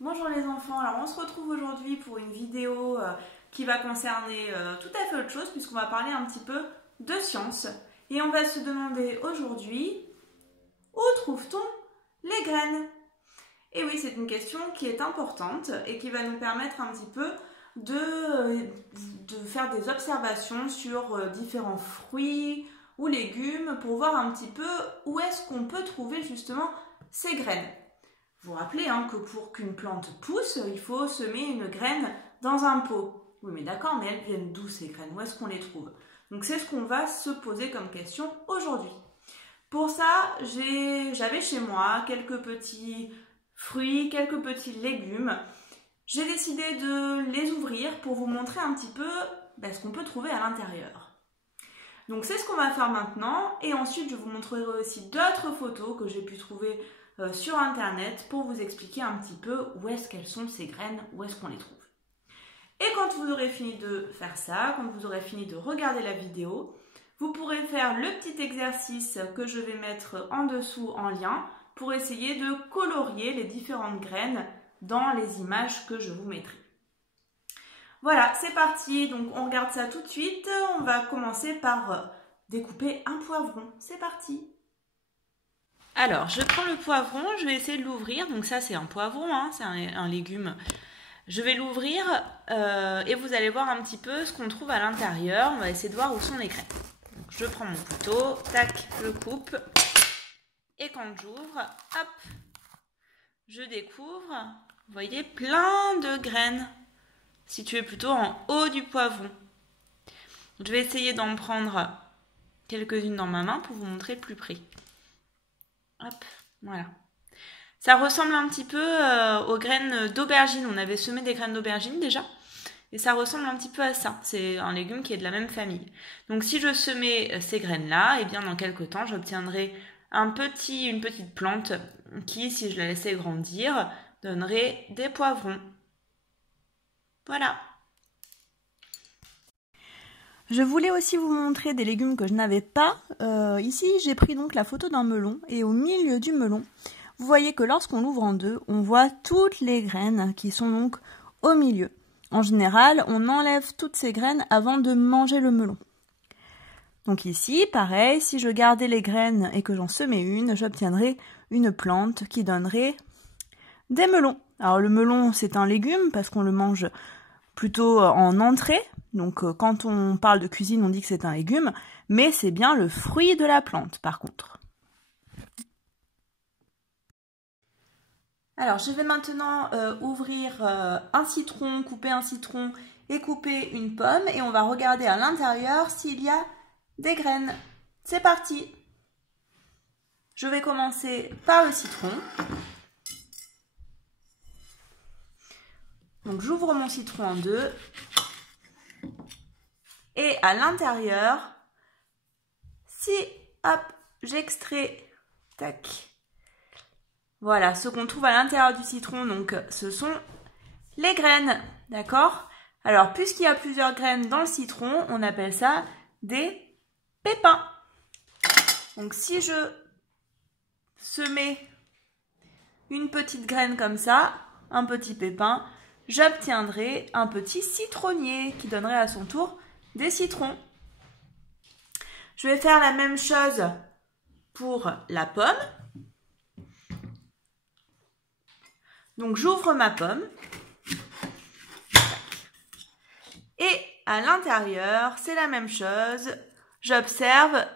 Bonjour les enfants, alors on se retrouve aujourd'hui pour une vidéo qui va concerner tout à fait autre chose puisqu'on va parler un petit peu de science et on va se demander aujourd'hui où trouve-t-on les graines? Et oui, c'est une question qui est importante et qui va nous permettre un petit peu de faire des observations sur différents fruits ou légumes pour voir un petit peu où est-ce qu'on peut trouver justement ces graines. Vous vous rappelez que pour qu'une plante pousse, il faut semer une graine dans un pot. Oui, mais d'accord, mais elles viennent d'où ces graines? Où est-ce qu'on les trouve? Donc c'est ce qu'on va se poser comme question aujourd'hui. Pour ça, j'avais chez moi quelques petits fruits, quelques petits légumes. J'ai décidé de les ouvrir pour vous montrer un petit peu ce qu'on peut trouver à l'intérieur. Donc c'est ce qu'on va faire maintenant et ensuite je vous montrerai aussi d'autres photos que j'ai pu trouver sur internet pour vous expliquer un petit peu où est-ce qu'elles sont ces graines, où est-ce qu'on les trouve. Et quand vous aurez fini de faire ça, quand vous aurez fini de regarder la vidéo, vous pourrez faire le petit exercice que je vais mettre en dessous en lien pour essayer de colorier les différentes graines dans les images que je vous mettrai. Voilà, c'est parti, donc on regarde ça tout de suite. On va commencer par découper un poivron. C'est parti. Alors, je prends le poivron, je vais essayer de l'ouvrir. Donc ça, c'est un poivron, c'est un légume. Je vais l'ouvrir et vous allez voir un petit peu ce qu'on trouve à l'intérieur. On va essayer de voir où sont les graines. Donc, je prends mon couteau, tac, je coupe. Et quand j'ouvre, hop, je découvre, vous voyez, plein de graines situées plutôt en haut du poivron. Je vais essayer d'en prendre quelques-unes dans ma main pour vous montrer de plus près. Hop, voilà. Ça ressemble un petit peu aux graines d'aubergine. On avait semé des graines d'aubergine déjà. Et ça ressemble un petit peu à ça. C'est un légume qui est de la même famille. Donc si je semais ces graines-là, et bien dans quelques temps, j'obtiendrai une petite plante qui, si je la laissais grandir, donnerait des poivrons. Voilà. Je voulais aussi vous montrer des légumes que je n'avais pas. Ici, j'ai pris donc la photo d'un melon et au milieu du melon, vous voyez que lorsqu'on l'ouvre en deux, on voit toutes les graines qui sont donc au milieu. En général, on enlève toutes ces graines avant de manger le melon. Donc ici, pareil, si je gardais les graines et que j'en semais une, j'obtiendrais une plante qui donnerait des melons. Alors le melon, c'est un légume parce qu'on le mange plutôt en entrée. Donc quand on parle de cuisine, on dit que c'est un légume, mais c'est bien le fruit de la plante par contre. Alors je vais maintenant ouvrir un citron, couper un citron et couper une pomme et on va regarder à l'intérieur s'il y a des graines. C'est parti! Je vais commencer par le citron. Donc j'ouvre mon citron en deux. Et à l'intérieur, si, hop, j'extrais, tac. Voilà, ce qu'on trouve à l'intérieur du citron, donc ce sont les graines, d'accord? Alors, puisqu'il y a plusieurs graines dans le citron, on appelle ça des pépins. Donc, si je semais une petite graine comme ça, un petit pépin, j'obtiendrai un petit citronnier qui donnerait à son tour des citrons. Je vais faire la même chose pour la pomme. Donc j'ouvre ma pomme. Et à l'intérieur, c'est la même chose. J'observe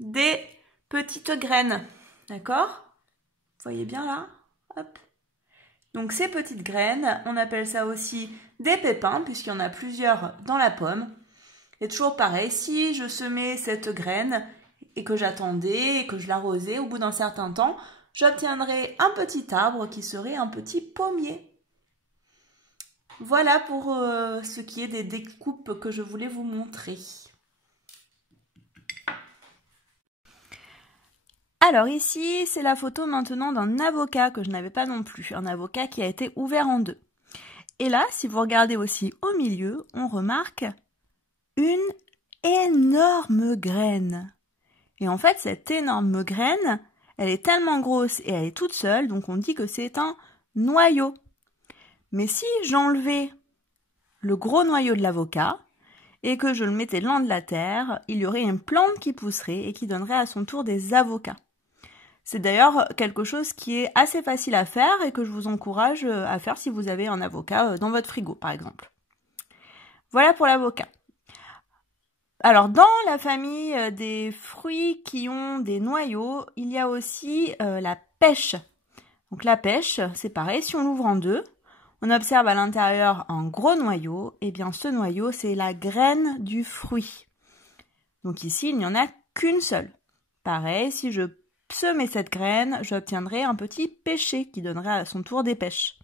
des petites graines. D'accord? Vous voyez bien là? Hop. Donc ces petites graines, on appelle ça aussi des pépins, puisqu'il y en a plusieurs dans la pomme. Et toujours pareil, si je semais cette graine et que j'attendais et que je l'arrosais, au bout d'un certain temps, j'obtiendrais un petit arbre qui serait un petit pommier. Voilà pour ce qui est des découpes que je voulais vous montrer. Alors ici, c'est la photo maintenant d'un avocat que je n'avais pas non plus, un avocat qui a été ouvert en deux. Et là, si vous regardez aussi au milieu, on remarque une énorme graine. Et en fait, cette énorme graine, elle est tellement grosse et elle est toute seule, donc on dit que c'est un noyau. Mais si j'enlevais le gros noyau de l'avocat et que je le mettais loin de la terre, il y aurait une plante qui pousserait et qui donnerait à son tour des avocats. C'est d'ailleurs quelque chose qui est assez facile à faire et que je vous encourage à faire si vous avez un avocat dans votre frigo, par exemple. Voilà pour l'avocat. Alors, dans la famille des fruits qui ont des noyaux, il y a aussi la pêche. Donc la pêche, c'est pareil, si on l'ouvre en deux, on observe à l'intérieur un gros noyau, et bien ce noyau, c'est la graine du fruit. Donc ici, il n'y en a qu'une seule. Pareil, si je semais cette graine, j'obtiendrai un petit pêcher qui donnerait à son tour des pêches.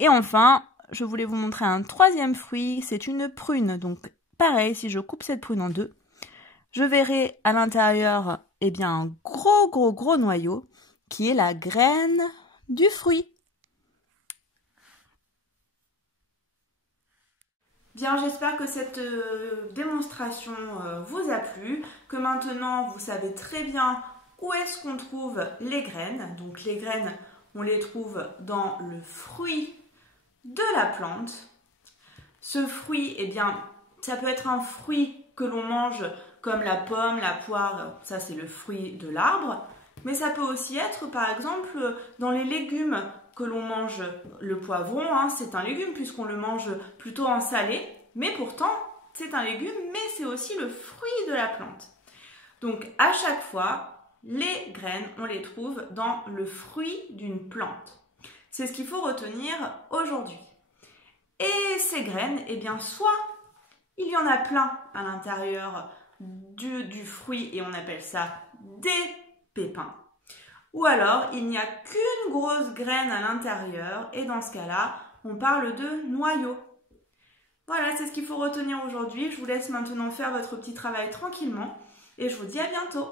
Et enfin, je voulais vous montrer un troisième fruit, c'est une prune. Donc pareil, si je coupe cette prune en deux, je verrai à l'intérieur un gros noyau qui est la graine du fruit. Bien, j'espère que cette démonstration vous a plu, que maintenant vous savez très bien où est-ce qu'on trouve les graines. Donc les graines, on les trouve dans le fruit de la plante. Ce fruit, ça peut être un fruit que l'on mange comme la pomme, la poire, ça c'est le fruit de l'arbre. Mais ça peut aussi être par exemple dans les légumes que l'on mange. Le poivron, c'est un légume puisqu'on le mange plutôt en salé, mais pourtant c'est un légume, mais c'est aussi le fruit de la plante. Donc à chaque fois, les graines, on les trouve dans le fruit d'une plante. C'est ce qu'il faut retenir aujourd'hui. Et ces graines, soit il y en a plein à l'intérieur du fruit et on appelle ça des pépins. Ou alors, il n'y a qu'une grosse graine à l'intérieur et dans ce cas-là, on parle de noyau. Voilà, c'est ce qu'il faut retenir aujourd'hui. Je vous laisse maintenant faire votre petit travail tranquillement et je vous dis à bientôt.